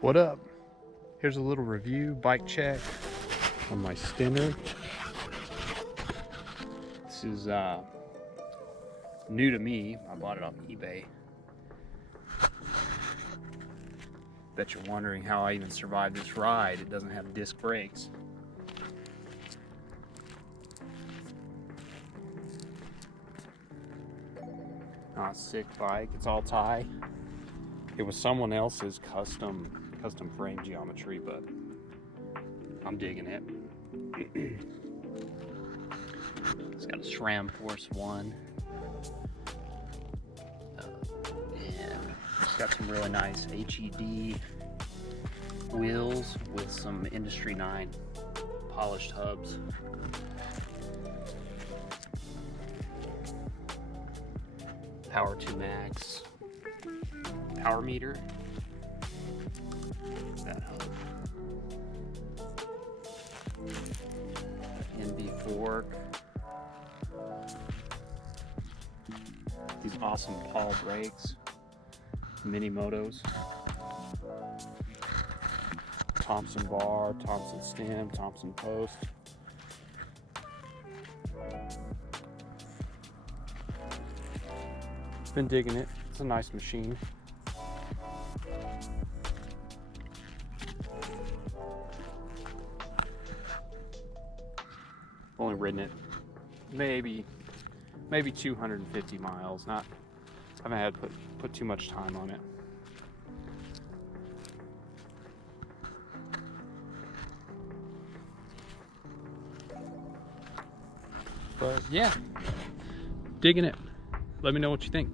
What up? Here's a little review, bike check on my Stinner. This is new to me. I bought it off eBay. Bet you're wondering how I even survived this ride. It doesn't have disc brakes. Not a sick bike. It's all tie. It was someone else's custom frame geometry, but I'm digging it. It's got a SRAM Force 1. And it's got some really nice HED wheels with some Industry 9 polished hubs. Power 2 Max power meter. That hub. NB fork. These awesome Paul brakes. Mini motos. Thompson bar, Thompson stem, Thompson post. Been digging it. It's a nice machine. Only ridden it maybe 250 miles. I haven't had to put too much time on it. But yeah, digging it. Let me know what you think.